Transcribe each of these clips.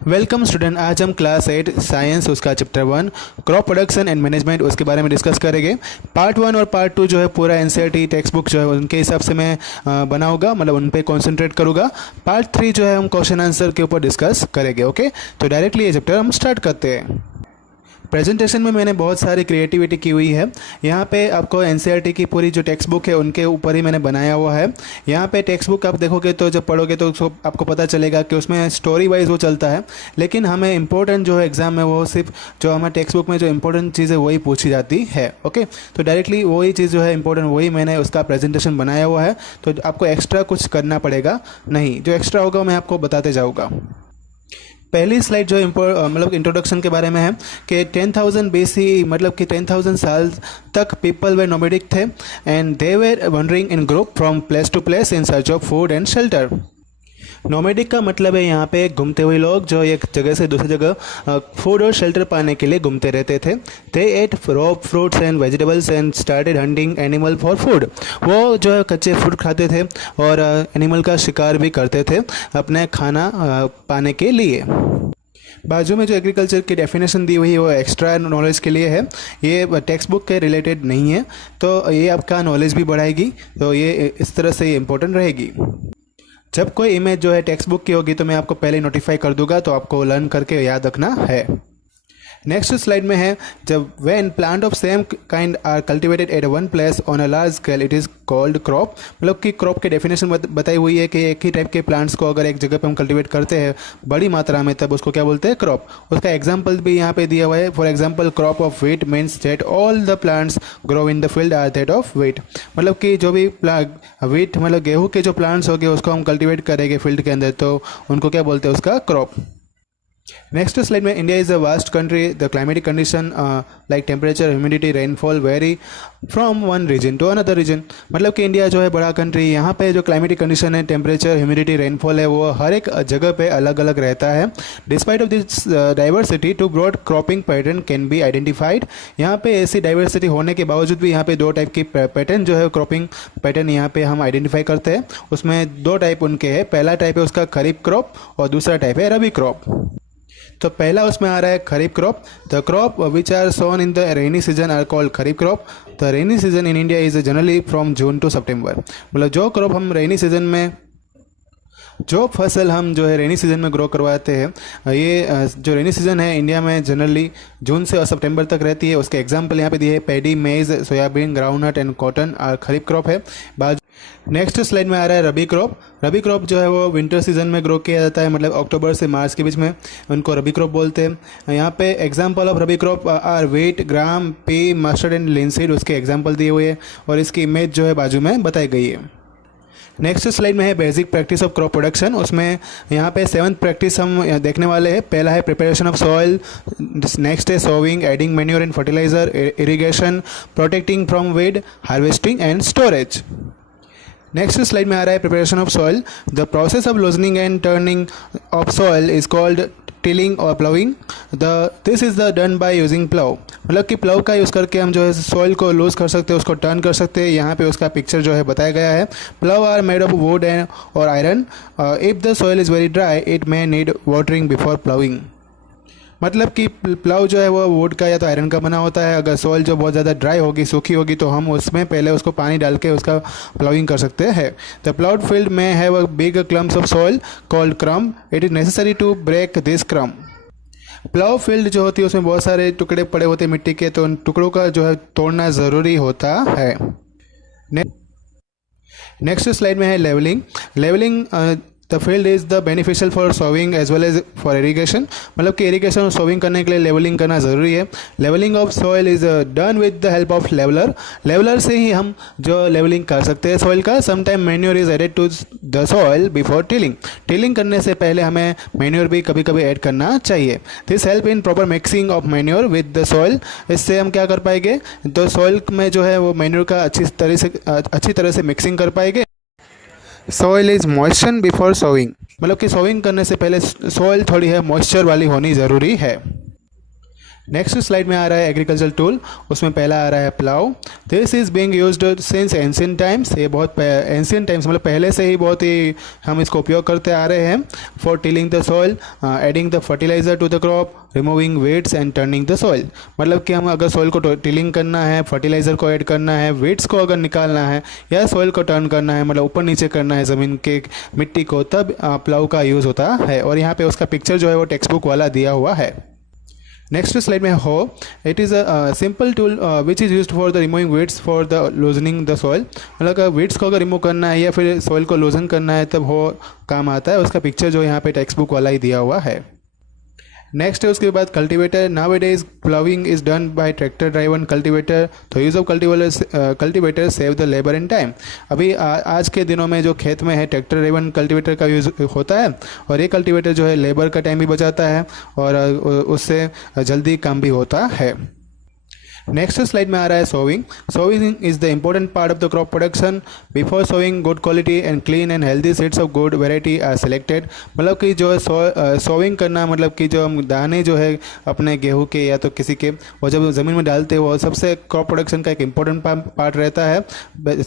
Welcome student. आज हम class 8 science उसका chapter 1 crop production and management उसके बारे में डिस्कस करेंगे। पार्ट 1 और पार्ट 2 जो है पूरा एनसीईआरटी टेक्स्ट बुक जो है उनके हिसाब से मैं बनाऊंगा, मतलब उन पे कॉन्सेंट्रेट करूंगा। पार्ट 3 जो है हम क्वेश्चन आंसर के ऊपर डिस्कस करेंगे। ओके, तो डायरेक्टली ये चैप्टर हम स्टार्ट करते हैं। प्रेजेंटेशन में मैंने बहुत सारी क्रिएटिविटी की हुई है। यहाँ पे आपको एनसीईआरटी की पूरी जो टेक्स्ट बुक है उनके ऊपर ही मैंने बनाया हुआ है। यहाँ पे टेक्स्ट बुक आप देखोगे तो जब पढ़ोगे तो उसको आपको पता चलेगा कि उसमें स्टोरी वाइज वो चलता है, लेकिन हमें इंपॉर्टेंट जो है एग्जाम में वो सिर्फ जो हमारे टेक्स्ट बुक में जो इंपॉर्टेंट चीज़ है वही पूछी जाती है। ओके, तो डायरेक्टली वही चीज़ जो है इंपॉर्टेंट वही मैंने उसका प्रेजेंटेशन बनाया हुआ है, तो आपको एक्स्ट्रा कुछ करना पड़ेगा नहीं। जो एक्स्ट्रा होगा मैं आपको बताते जाऊँगा। पहली स्लाइड जो मतलब इंट्रोडक्शन के बारे में है कि 10,000 BC, मतलब कि 10,000 साल तक पीपल वे नोमैडिक थे and they were wandering in group from place to place in search of food and shelter. Nomadic का मतलब है यहाँ पे घूमते हुए लोग जो एक जगह से दूसरी जगह फूड और शेल्टर पाने के लिए घूमते रहते थे। They ate raw fruits and vegetables and started hunting animal for food. वो जो है कच्चे फूड खाते थे और एनिमल का शिकार भी करते थे अपने खाना पाने के लिए। बाजू में जो एग्रीकल्चर की डेफिनेशन दी हुई है वो एक्स्ट्रा नॉलेज के लिए है, ये टेक्स्ट बुक के रिलेटेड नहीं है, तो ये आपका नॉलेज भी बढ़ाएगी, तो ये इस तरह से इम्पोर्टेंट रहेगी। जब कोई इमेज जो है टेक्स्ट बुक की होगी तो मैं आपको पहले नोटिफाई कर दूंगा, तो आपको लर्न करके याद रखना है। नेक्स्ट स्लाइड में है, जब when plant of same kind are cultivated at one place on a large scale it is called crop. मतलब कि क्रॉप की डेफिनेशन बताई हुई है कि एक ही टाइप के प्लांट्स को अगर एक जगह पे हम कल्टिवेट करते हैं बड़ी मात्रा में तब उसको क्या बोलते हैं, क्रॉप। उसका एग्जाम्पल भी यहाँ पे दिया हुआ है। For example crop of wheat means that all the plants grow in the field are that of wheat. मतलब कि जो भी व्हीट मतलब गेहूँ के जो प्लांट्स हो गए उसको हम कल्टिवेट करेंगे फील्ड के अंदर, तो उनको क्या बोलते हैं, उसका क्रॉप। नेक्स्ट स्लाइड में, India is a vast country. The climatic condition like temperature, humidity, rainfall vary from one region to another region. मतलब कि इंडिया जो है बड़ा कंट्री, यहाँ पे जो क्लाइमेटिक कंडीशन है, टेम्परेचर, ह्यूमिडिटी, रेनफॉल है, वो हर एक जगह पे अलग अलग रहता है। Despite of this diversity two broad cropping pattern can be identified. यहाँ पे ऐसी डाइवर्सिटी होने के बावजूद भी यहाँ पे दो टाइप की पैटर्न जो है क्रॉपिंग पैटर्न यहाँ पे हम आइडेंटिफाई करते हैं। उसमें दो टाइप उनके हैं। पहला टाइप है उसका खरीफ क्रॉप और दूसरा टाइप है रबी क्रॉप। तो पहला उसमें आ रहा है kharif crop. The crop which are sown in the rainy season are called kharif crop. The rainy season in India is generally from June to September. मतलब जो क्रॉप हम रेनी सीजन में, जो फसल हम जो है रेनी सीजन में ग्रो करवाते हैं, ये जो रेनी सीजन है इंडिया में जनरली जून से और सितंबर तक रहती है। उसके एग्जांपल यहाँ पे दिए हैं, पैडी, मेज, soybean, groundnut and cotton kharif crop है। नेक्स्ट स्लाइड में आ रहा है रबी क्रॉप। रबी क्रॉप जो है वो विंटर सीजन में ग्रो किया जाता है, मतलब अक्टूबर से मार्च के बीच में, उनको रबी क्रॉप बोलते हैं। यहाँ पे example of rabi crop are wheat, gram, pea, mustard and linseed, उसके एग्जांपल दिए हुए हैं और इसकी इमेज जो है बाजू में बताई गई है। नेक्स्ट स्लाइड में है basic practice of crop production. उसमें यहाँ पे 7th प्रैक्टिस हम देखने वाले हैं। पहला है प्रिपरेशन ऑफ सॉइल, नेक्स्ट है sowing, adding manure and fertiliser, irrigation, protecting from weed, harvesting and storage. Next slide में आ रहा है preparation of soil. The process of loosening and turning of soil is called tilling और ploughing. This is the done by using plough. मतलब कि plough का use करके हम जो है सॉइल को लूज कर सकते हैं, उसको टर्न कर सकते हैं। यहाँ पे उसका पिक्चर जो है बताया गया है। Plough are made of wood and और iron. If the soil is very dry it may need watering before ploughing. मतलब कि प्लाउ जो है वो वुड का या तो आयरन का बना होता है। अगर सॉइल जो बहुत ज़्यादा ड्राई होगी, सूखी होगी, तो हम उसमें पहले उसको पानी डाल के उसका प्लाउइंग कर सकते हैं। द प्लाउड फील्ड में have a big clumps of soil called crumb. It is necessary to break this crumb. Plough field जो होती है उसमें बहुत सारे टुकड़े पड़े होते हैं मिट्टी के, तो उन टुकड़ों का जो है तोड़ना ज़रूरी होता है। नेक्स्ट स्लाइड में है levelling. Levelling the field is the beneficial for sowing as well as for irrigation. मतलब कि इरीगेशन और सोविंग करने के लिए लेवलिंग करना ज़रूरी है। Levelling of soil is done with the help of leveller. Leveller से ही हम जो लेवलिंग कर सकते हैं सॉइल का। Sometime manure is added to the soil before tilling. Tilling करने से पहले हमें मैन्योर भी कभी कभी ऐड करना चाहिए। This help in proper mixing of manure with the soil. इससे हम क्या कर पाएंगे, तो सॉइल में जो है वो मैन्योर का अच्छी तरह से मिक्सिंग कर पाएंगे। Soil is moisture before sowing. मतलब कि सोविंग करने से पहले सॉइल थोड़ी है मॉइस्चर वाली होनी ज़रूरी है। नेक्स्ट स्लाइड में आ रहा है एग्रीकल्चर टूल, उसमें पहला आ रहा है plough. This is being used since ancient times, ये बहुत एंशिएंट टाइम्स मतलब पहले से ही बहुत ही हम इसको उपयोग करते आ रहे हैं। For tilling the soil, adding the fertiliser to the crop, removing weeds and turning the soil. मतलब कि हम अगर सॉइल को टिलिंग करना है, फर्टिलाइजर को ऐड करना है, वेट्स को अगर निकालना है या सॉइल को टर्न करना है मतलब ऊपर नीचे करना है ज़मीन के मिट्टी को, तब प्लाउ का यूज़ होता है। और यहाँ पे उसका पिक्चर जो है वो टेक्स्ट बुक वाला दिया हुआ है। नेक्स्ट स्लाइड में हो, it is a simple tool which is used for the removing waits for the loosening the soil. मतलब वेट्स को अगर रिमूव करना है या फिर सॉइल को लूजन करना है तब हो काम आता है। उसका पिक्चर जो यहाँ पे टेक्स्ट बुक वाला ही दिया हुआ है। नेक्स्ट है उसके बाद cultivator. Nowadays ploughing is done by tractor driven cultivator, तो use of cultivator save the labour and time. अभी आज के दिनों में जो खेत में है ट्रैक्टर ड्राइवन कल्टीवेटर का यूज़ होता है और ये कल्टीवेटर जो है लेबर का टाइम भी बचाता है और उससे जल्दी काम भी होता है। नेक्स्ट स्लाइड में आ रहा है sowing. Sowing is the important part of the crop production. Before sowing good quality and clean and healthy seeds of good variety are selected. मतलब कि जो सोविंग करना मतलब कि जो हम दाने जो है अपने गेहूं के या तो किसी के वो जब ज़मीन में डालते हैं वो सबसे क्रॉप प्रोडक्शन का एक इम्पोर्टेंट पार्ट रहता है।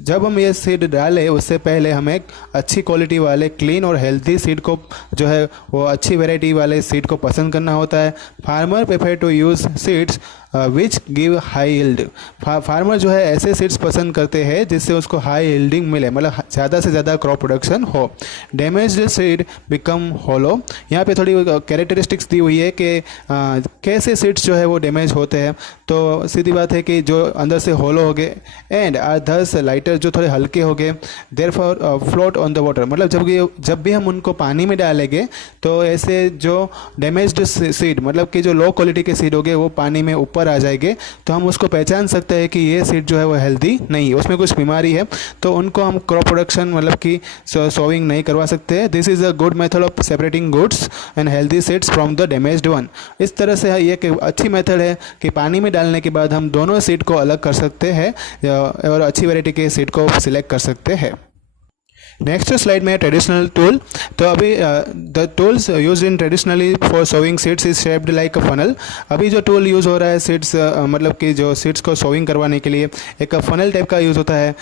जब हम ये सीड डालें उससे पहले हमें अच्छी क्वालिटी वाले क्लीन और हेल्दी सीड को जो है वो अच्छी वेराइटी वाले सीड को पसंद करना होता है। Farmer prefer to use seeds which give high yield. Farmer जो है ऐसे सीड्स पसंद करते हैं जिससे उसको हाई यील्डिंग मिले, मतलब ज़्यादा से ज़्यादा क्रॉप प्रोडक्शन हो। डैमेज्ड सीड बिकम होलो। यहाँ पे थोड़ी कैरेक्टरिस्टिक्स दी हुई है कि कैसे सीड्स जो है वो डैमेज होते हैं। तो सीधी बात है कि जो अंदर से होलो हो गए एंड आर दस लाइटर, जो थोड़े हल्के हो गए, therefore float on the water. मतलब जब भी हम उनको पानी में डालेंगे तो ऐसे जो डैमेज्ड सीड मतलब कि जो लो क्वालिटी के सीड हो गए वो पानी में ऊपर आ जाएंगे, तो हम उसको पहचान सकते हैं कि ये सीड जो है वो हेल्दी नहीं है, उसमें कुछ बीमारी है, तो उनको हम क्रॉप प्रोडक्शन मतलब कि सोविंग नहीं करवा सकते। This is a good method of separating goods and healthy seeds from the damaged one. इस तरह से ये एक अच्छी मेथड है कि पानी में डालने के बाद हम दोनों सीड को अलग कर सकते हैं और अच्छी वैरायटी के सीड को सिलेक्ट कर सकते हैं। नेक्स्ट स्लाइड में ट्रेडिशनल टूल। तो अभी the tools use in traditionally for sowing seeds is shaped like a funnel. अभी जो टूल यूज़ हो रहा है सीड्स मतलब कि जो सीड्स को सोविंग करवाने के लिए एक फनल टाइप का यूज़ होता है।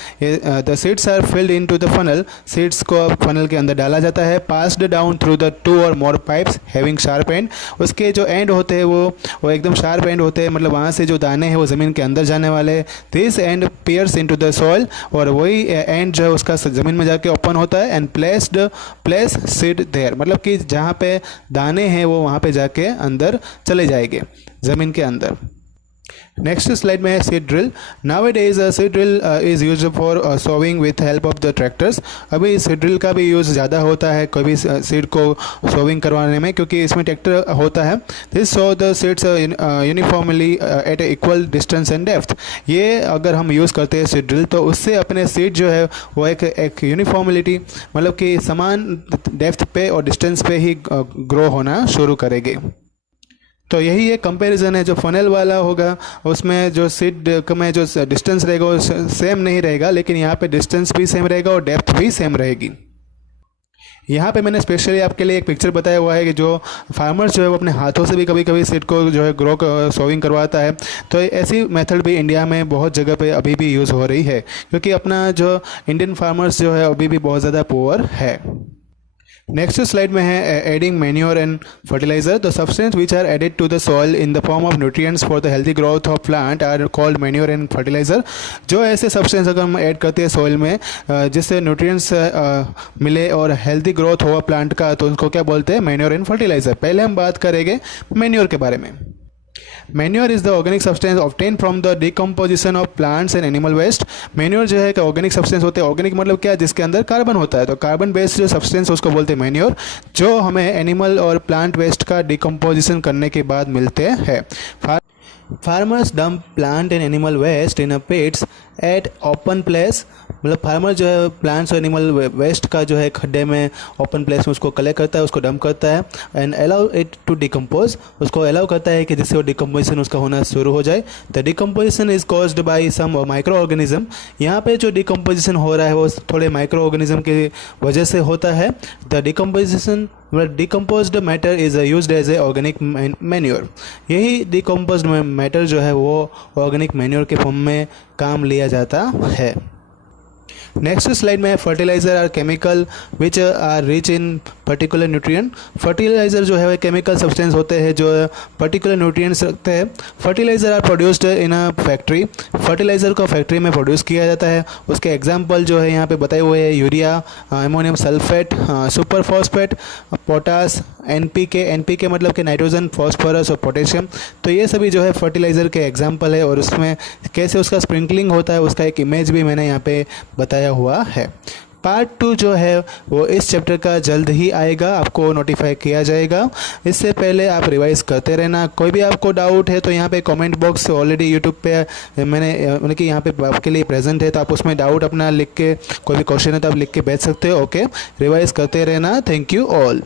The seeds are filled into the funnel. Seeds को फनल के अंदर डाला जाता है। पास्ड डाउन थ्रू द 2 और मोर पाइप्स हैविंग शार्प एंड। उसके जो एंड होते हैं वो एकदम शार्प एंड होते हैं, मतलब वहाँ से जो दाने हैं वो ज़मीन के अंदर जाने वाले। This end pierce into the soil, और वही एंड जो है उसका ज़मीन में जाके ओपन होता है एंड प्लेस सीड देयर। मतलब कि जहाँ पे दाने हैं वो वहाँ पे जाके अंदर चले जाएंगे ज़मीन के अंदर। नेक्स्ट स्लाइड में है seed drill. Nowadays seed drill is use for sowing with help of the tractors. अभी सीड ड्रिल का भी यूज़ ज़्यादा होता है कोई भी सीड को सोविंग करवाने में, क्योंकि इसमें ट्रैक्टर होता है। This so the seeds uniformly eight equal distance and depth. ये अगर हम यूज़ करते हैं सीड ड्रिल तो उससे अपने सीड जो है वो एक यूनिफॉर्मिलिटी मतलब कि समान डेप्थ पे और डिस्टेंस पे ही ग्रो होना शुरू करेंगे। तो यही एक कंपैरिजन है। जो फनल वाला होगा उसमें जो सीड में जो डिस्टेंस रहेगा वो सेम नहीं रहेगा, लेकिन यहाँ पे डिस्टेंस भी सेम रहेगा और डेप्थ भी सेम रहेगी। यहाँ पे मैंने स्पेशली आपके लिए एक पिक्चर बताया हुआ है कि जो फार्मर्स जो है वो अपने हाथों से भी कभी कभी सीड को जो है ग्रो सोविंग करवाता है। तो ऐसी मेथड भी इंडिया में बहुत जगह पे अभी भी यूज़ हो रही है, क्योंकि अपना जो इंडियन फार्मर्स जो है अभी भी बहुत ज़्यादा पुअर है। नेक्स्ट स्लाइड में है adding manure and fertiliser. The substance which are added to the soil in the form of nutrients for the healthy growth of plant are called manure and fertiliser. जो ऐसे substance अगर हम add करते हैं soil में जिससे nutrients मिले और हेल्दी ग्रोथ हो प्लांट का, तो उनको क्या बोलते हैं? Manure and fertiliser. पहले हम बात करेंगे मैन्योर के बारे में। Manure is the organic substance obtained from the decomposition of plants and animal waste. Manure जो है कि ऑर्गेनिक सब्सटेंस होते हैं। ऑर्गेनिक मतलब क्या है? जिसके अंदर कार्बन होता है। तो कार्बन बेस्ड जो सब्सटेंस उसको बोलते हैं मैन्योर, जो हमें एनिमल और प्लांट वेस्ट का डिकम्पोजिशन करने के बाद मिलते हैं। Farmers dump plant and animal waste in a pits at open place मतलब फार्मर जो है प्लांट्स और एनिमल वेस्ट का जो है खड्डे में ओपन प्लेस में उसको कलेक्ट करता है, उसको डंप करता है and allow it to decompose, उसको अलाउ करता है कि जिससे वो डिकम्पोजिशन उसका होना शुरू हो जाए। The decomposition is caused by some micro organism. यहाँ पे जो डिकम्पोजिशन हो रहा है वो थोड़े माइक्रो ऑर्गेनिज्म की वजह से होता है। The decomposition decomposed matter is used as a organic manure. यही डिकम्पोज्ड मैटर जो है वो ऑर्गेनिक मैन्योर के फॉर्म में काम लिया जाता है। नेक्स्ट स्लाइड में fertiliser are chemical which are rich in particular nutrient. Fertiliser जो है वो केमिकल सब्सटेंस होते हैं जो पर्टिकुलर न्यूट्रिएंट्स रखते हैं। Fertiliser are produced in a factory. Fertiliser को फैक्ट्री में प्रोड्यूस किया जाता है। उसके एग्जांपल जो है यहाँ पे बताए हुए हैं urea, ammonium sulphate, super phosphate, potash, NPK. NPK मतलब कि नाइट्रोजन, फॉस्फोरस और पोटेशियम। तो ये सभी जो है फर्टिलाइज़र के एग्जांपल है और उसमें कैसे उसका स्प्रिंकलिंग होता है उसका एक इमेज भी मैंने यहाँ पे बताया हुआ है। पार्ट 2 जो है वो इस चैप्टर का जल्द ही आएगा, आपको नोटिफाई किया जाएगा। इससे पहले आप रिवाइज करते रहना। कोई भी आपको डाउट है तो यहाँ पे कमेंट बॉक्स ऑलरेडी यूट्यूब पे मैंने मतलब कि यहाँ पे आपके लिए प्रेजेंट है, तो आप उसमें डाउट अपना लिख के, कोई भी क्वेश्चन है तो आप लिख के भेज सकते हो। ओके, रिवाइज करते रहना। Thank you all.